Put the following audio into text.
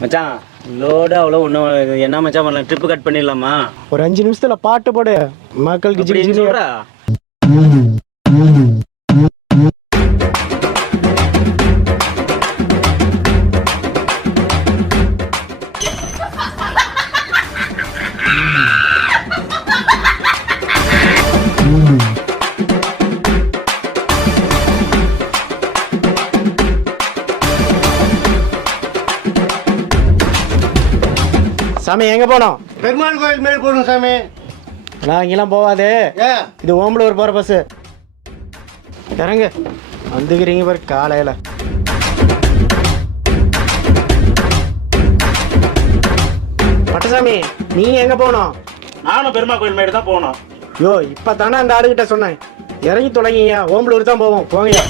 மச்சான் லோடு அவ்வளோ ஒன்றும் என்ன மச்சான் பண்ணலாம்? ட்ரிப்பு கட் பண்ணிடலாமா? ஒரு அஞ்சு நிமிஷத்துல பாட்டு போடு. மக்களுக்கு சொல்கிறா சாமி எங்க போனோம்? பெருமாள் கோயில் மேல் போகணும் சாமி. நான் இங்கெல்லாம் போகாது. இது ஓம்பலூர் போற பஸ் இறங்கு. வந்துக்கிறீங்க பாரு காலையில. பட்டசாமி நீங்க எங்க போனோம்? நானும் பெருமா கோயில் மேடு தான் போகணும் யோ இப்ப தானே அந்த ஆளுகிட்ட சொன்னேன். இறங்கி தொலைங்க ஓம்பலூர் தான் போவோம். போங்க.